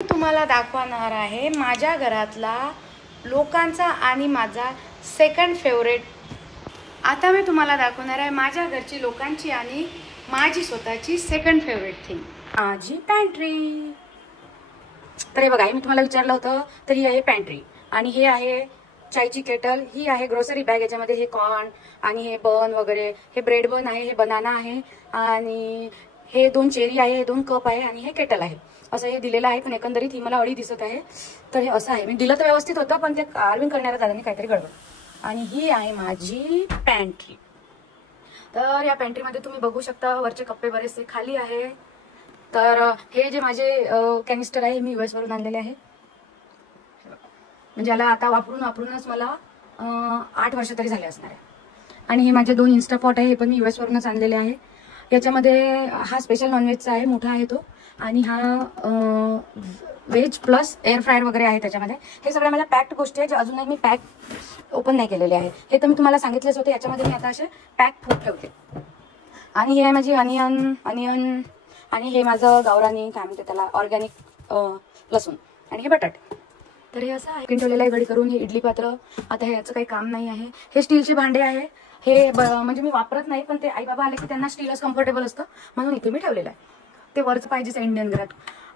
तुम्हाला दाखवणार आहे माझ्या घरातला लोकांचा आणि माझा सेकंड फेवरेट। आता मी तुम्हाला दाखवणार आहे माझ्या घरची लोकांची आणि माझी स्वतःची सेकंड फेवरेट थिंग, माझी पॅन्ट्री। तर हे बघा, मी तुम्हाला विचारलं होतं तर ही आहे पॅन्ट्री आणि हे आहे चायची केटल, ही आहे ग्रोसरी बॅग, याच्यामध्ये हे कॉर्न आणि हे बन वगैरे, हे ब्रेड बन आहे, हे बनाना आहे आणि हे 2 चेरी आहे, हे 2 कप आहे आणि हे केटल आहे। असं हे दिलेलं आहे, पण एकंदरीत ही मला अडी दिसत आहे। तर हे असं आहे, मी दिलं तर व्यवस्थित होतं, पण ते कार्विंग करणाऱ्या दादांनी काहीतरी गडबड। आणि ही आहे माझी पॅन्ट्री। तर या पॅन्ट्रीमध्ये तुम्ही बघू शकता वरचे कप्पे बरेचसे खाली आहे। तर हे जे माझे कॅनिस्टर आहे मी US वरून आणलेले आहे, म्हणजे याला आता वापरूनच मला 8 वर्ष तरी झाले असणार आहे। आणि हे माझे 2 इन्स्टापॉट आहे, हे पण मी US वरूनच आणलेले आहे। याच्यामध्ये हा स्पेशल नॉनव्हेजचा आहे, मोठा आहे तो, आणि हा व्हेज प्लस एअर फ्रायर वगैरे आहे त्याच्यामध्ये। हे सगळ्या माझ्या पॅक्ड गोष्टी आहे, जे अजूनही मी पॅक ओपन नाही केलेले आहे। हे तर मी तुम्हाला सांगितलेच होते, याच्यामध्ये मी आता असे पॅक फूड ठेवते। आणि हे आहे माझी अनियन आणि हे माझं गावरानी काय म्हणते त्याला, ऑर्गॅनिक लसूण, आणि हे बटाटे। तर हे असं आहे ठेवलेलं आहे गडी करून। हे इडली पात्र, आता हे याचं काही काम नाही आहे। हे स्टीलचे भांडे आहे, हे म्हणजे मी वापरत नाही, पण ते आई बाबा आले की त्यांना स्टीलच कम्फर्टेबल असतं म्हणून इथे मी ठेवलेलं आहे। ते वरचं पाहिजेच इंडियन घरात,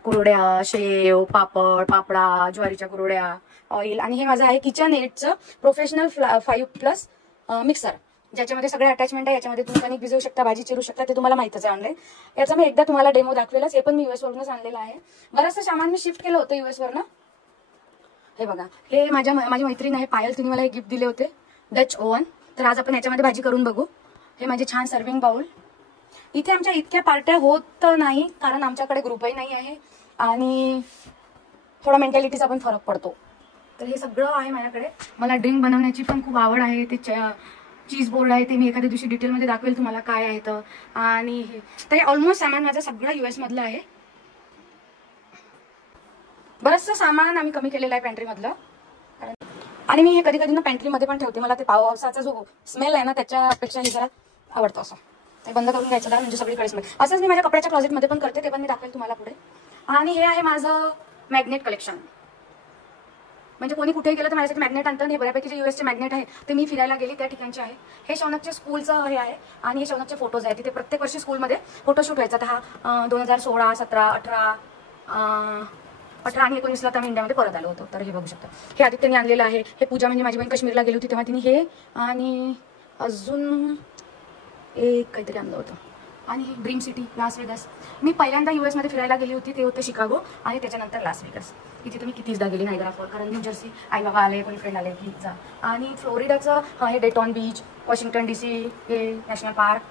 कुरड्या, शेव, पापड, पापडा, ज्वारीच्या कुरड्या, ऑइल। आणि हे माझं आहे किचन एडचं प्रोफेशनल 5+ मिक्सर, ज्याच्यामध्ये सगळे अटॅचमेंट आहे। याच्यामध्ये तुम्ही कणिक भिजवू शकता, भाजी चिरू शकता, ते तुम्हाला माहितच आहे ऑनलाईन। याचा मी एकदा तुम्हाला डेमो दाखवेलच, हे पण मी US वरूनच आणलेलं आहे। बरंचसं सामान मी शिफ्ट केलं होतं US वरनं। हे बघा, हे माझी मैत्रीण आहे पायल, तिने मला हे गिफ्ट दिले होते, डच ओव्हन। तर आज आपण याच्यामध्ये भाजी करून बघू। हे माझे छान सर्विंग बाउल। इथे आमच्या इतक्या पार्ट्या होत नाही, कारण आमच्याकडे ग्रुपही नाही आहे आणि थोडा मेंटॅलिटीचा पण फरक पडतो। तर हे सगळं आहे माझ्याकडे। मला ड्रिंक बनवण्याची पण खूप आवड आहे। ते चीज बोर्ड आहे, ते मी एखाद्या दिवशी डिटेलमध्ये दाखवेल तुम्हाला काय आहे तर। आणि तर हे ऑलमोस्ट सामान माझं सगळं US मधलं आहे। बरंचसं सामान आम्ही कमी केलेलं आहे पॅन्ट्री मधलं, आणि मी हे कधी कधी ना पॅन्ट्रीमध्ये पण ठेवते। मला ते पावसाचा जो स्मेल आहे ना, त्याच्यापेक्षा हे जरा आवडतं। असं ते बंद करून घ्यायचं म्हणजे सगळीकडे स्मेल। असंच मी माझ्या कपड्याच्या क्लॉजेटमध्ये पण करते, ते पण मी दाखवेल तुम्हाला पुढे। आणि हे आहे माझं मॅग्नेट कलेक्शन, म्हणजे कोणी कुठेही गेलं तर माझ्यासाठी मॅग्नेट आणतं। हे बऱ्यापैकी जे USचे मॅग्नेट आहे ते मी फिरायला गेली त्या ठिकाणचे आहे। हे शौनकच्या स्कूलचं हे आहे, आणि हे शौनकचे फोटोज आहेत। तिथे प्रत्येक वर्षी स्कूलमध्ये फोटोशूट व्हायचा। तर हा 2016, 17, 18 आणि 19ला तर मी इंडियामध्ये परत आलो होतो। तर हे बघू शकता, हे आदित्यने आणलेलं आहे। हे पूजा म्हणजे माझी बहीण काश्मीरला गेली होती तेव्हा तिने हे आणि अजून एक काहीतरी आणलं होतं। आणि हे ड्रीम सिटी लास वेगस, मी पहिल्यांदा US मध्ये फिरायला गेली होती ते होतं शिकागो, आणि त्याच्यानंतर लास वेगस। इथे तुम्ही कितीचदा गेली नायगरा फॉल, कारण न्यू जर्सी आई बाबा आले, कोणी फ्रेंड आले की जा। आणि फ्लोरिडाचं हे डेटॉन बीच, वॉशिंग्टन DC, हे नॅशनल पार्क।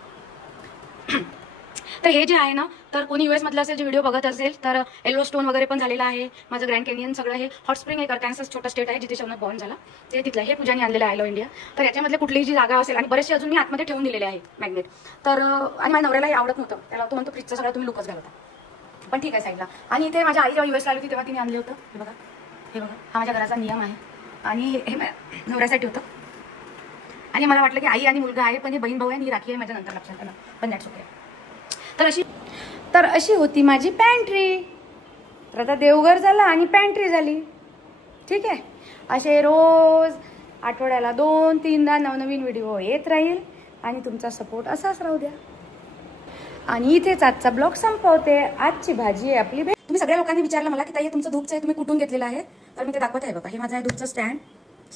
तर हे जे आहे ना, तर कोणी US मधलं असेल जे व्हिडिओ बघत असेल तर येलो स्टोन वगैरे पण झालेला आहे। माझं ग्रँड कॅनियन सगळं हे हॉट स्प्रिंग आहे, कॅन्सस छोटा स्टेट आहे जिथे शौनक बॉर्न झाला, ते तिथलं हे पूजाने आणलेलं आहे, लो इंडिया। तर याच्यामधले कुठलीही जी जागा असेल, आणि बरेचसे अजून मी आतमध्ये ठेवून दिलेले आहे मॅग्नेट। तर आणि माझ्या नवऱ्यालाही आवडत नव्हतं, त्याला तो म्हणतो फ्रीजचा सगळा तुम्ही लुकच घालता, पण ठीक आहे साईडला। आणि इथे माझ्या आई जेव्हा US आली होती तेव्हा तिने आणले होतं, हे बघा, हा माझ्या घराचा नियम आहे। आणि हे नवऱ्यासाठी होतं, आणि मला वाटलं की आई आणि मुलगा आहे, पण हे बहीण भाऊ आहे आणि ही राखी आहे, माझ्या नंतर लक्षात आलं, पण दॅट्स ओके। तर अशी होती माझी पॅन्ट्री। तर आता देवघर झाला आणि पॅन्ट्री झाली, ठीक आहे। असे रोज आठवड्याला 2-3दा नवनवीन व्हिडिओ येत राहील, आणि तुमचा सपोर्ट असाच राहू द्या। आणि इथेच आजचा ब्लॉग संपवते। आजची भाजी आहे आपली तुम्ही सगळ्या लोकांनी विचारलं मला की ताई तुमचं धूपचं आहे तुम्ही कुठून घेतलेलं आहे, तर मी ते दाखवत आहे बघा। हे माझं आहे धूपचं स्टँड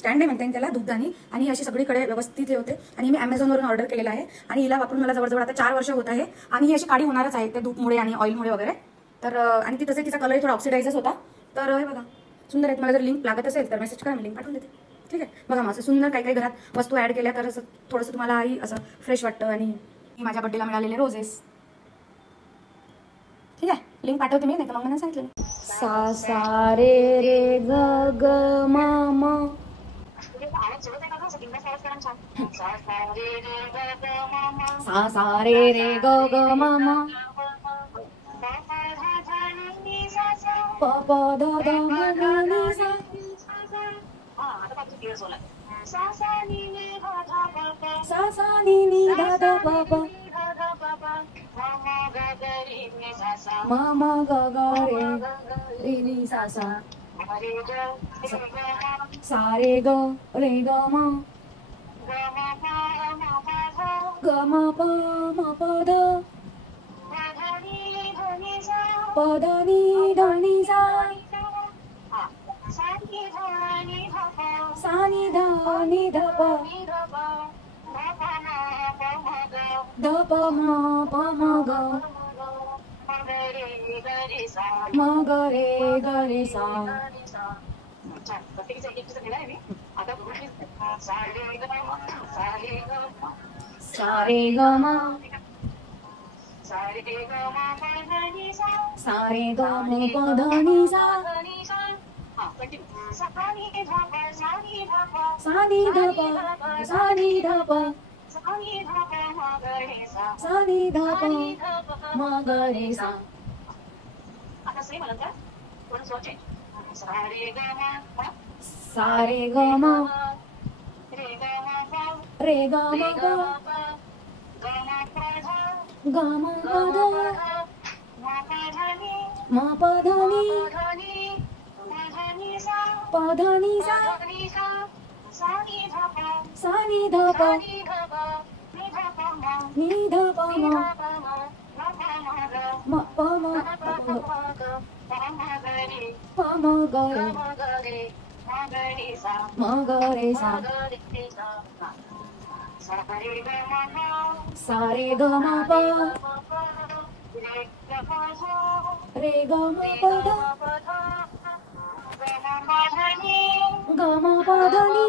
नाही म्हणता येईल त्याला, धूपदानी, आणि ही अशी सगळीकडे व्यवस्थित हे होते। आणि मी Amazonवरून ऑर्डर केलेलं आहे, आणि हिला वापरून मला जवळजवळ आता 4 वर्ष होत आहे, आणि ही अशी काळी होणारच आहे ते धूपमुळे आणि ऑइलमुळे वगैरे। तर आणि ती तसे तिचा कलर थोडा ऑक्सिडाइजच होता। तर हे बघा सुंदर आहे, मला जर लिंक लागत असेल तर मेसेज करा, मी लिंक पाठवून देते, ठीक आहे। बघा माझं सुंदर काही घरात वस्तू ऍड केल्या तर असं थोडंसं तुम्हालाही असं फ्रेश वाटतं। आणि माझ्या बर्थडेला मिळालेले रोजेस, ठीक आहे, लिंक पाठवते मी, नाही तर मग मला सांगितलं सा सा रे रे ग ग म म, सा सा रे रे ग ग म म, प प द द म ग नि सा, सा सा नी नी दा दा प प, म म ग ग रे, रे रे सा सा सा रे ग रे ग म ग म प म प ध प ध नि ध नि सा सा नि ध प ध प म प म ग म ग रे सा सा रे ग म सा रे ग म प ध नि सा सा नि ध प सा नि ध प सा नि ध प म ग रे सा सा रे ग म रे ग म प ग म प ध म प ध नि प ध नि सा सा नि ध प नि ध प म म प म प म ग रे म ग रे सा सा रे ग म प रे ग म प ध ग म प ध नि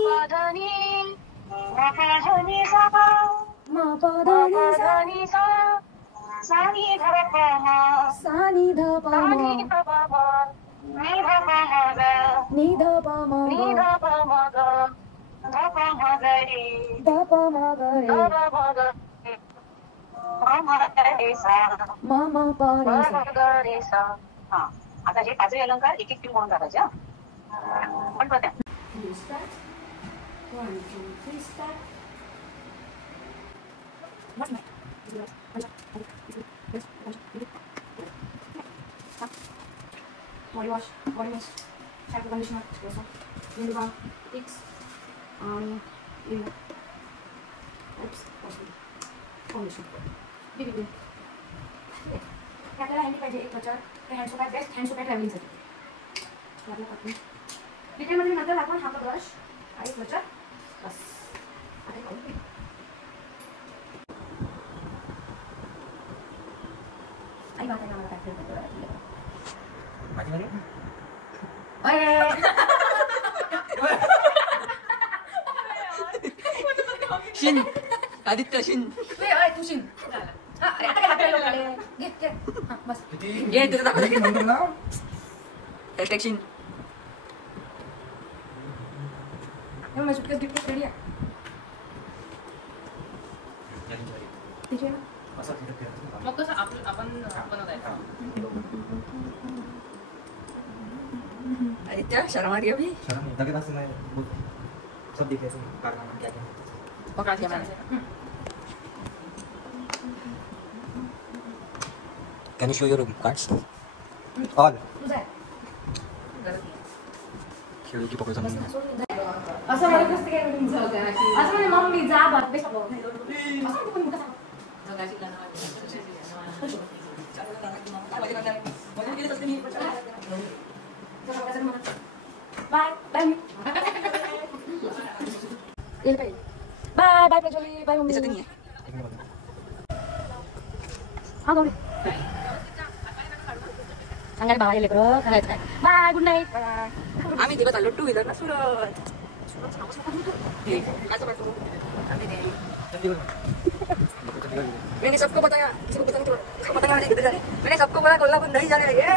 म प ध नि सा सा नि ध प म नि ध प म ग ध प म ग रे म म प रे सा हा आता हे पाचही अलंकार एक एक म्हणून टाकायचे हा पण प्रत्या start 1 2 3 start body wash body mist shampoo conditioner espresso window balm ticks आणि फाउंडेशन BB cream आपल्याला हँडी पाहिजे एक त्वचा हँड सोप आहे बेस्ट हँड सोप आहे ट्रॅव्हलिंगसाठी आपल्याला टाकून डिटेलमध्ये नंतर आपण हा ब्रश आणि त्वचा बस आता खाऊन आई बात आहे आम्हाला पॅक करतो माझी गाडी अरे शिन आदित्य शिन वे अय तू शिन हा अरे आता काय आपल्याला लोकाले घे घे हा बस ये तुझं दाखव म्हणतो ना हॅशटॅग शिन हे मैं सुटकेस गिफ्ट रेडी आहे ठीक आहे ना मग कसं आपण बनवताय आदित्य शर्म आ रही है अभी लगे था मैं सब दिखे थे कारनामा क्या क्या पकड़ा दिया मैंने Can you show your cards? All. तुझा आहे खेळू की पकडू समजून असं म्हणत नसते काय तुमचं असं म्हणजे मम्मी जा बात बेशक असं पण मोठं सांग bye bye bye bye Prajwali bye mummy दिसत नाही हा गौरी सांगायला बाबा लेकर सांगायचं काय बाय गुड नाईट आम्ही तिघं चाललो टू व्हीलर ना सुरत मैंने सबको बताया किसी को पता नहीं तो बताया मैंने किधर जाने मैंने सबको बोला कोल्हापुर नहीं जाने ये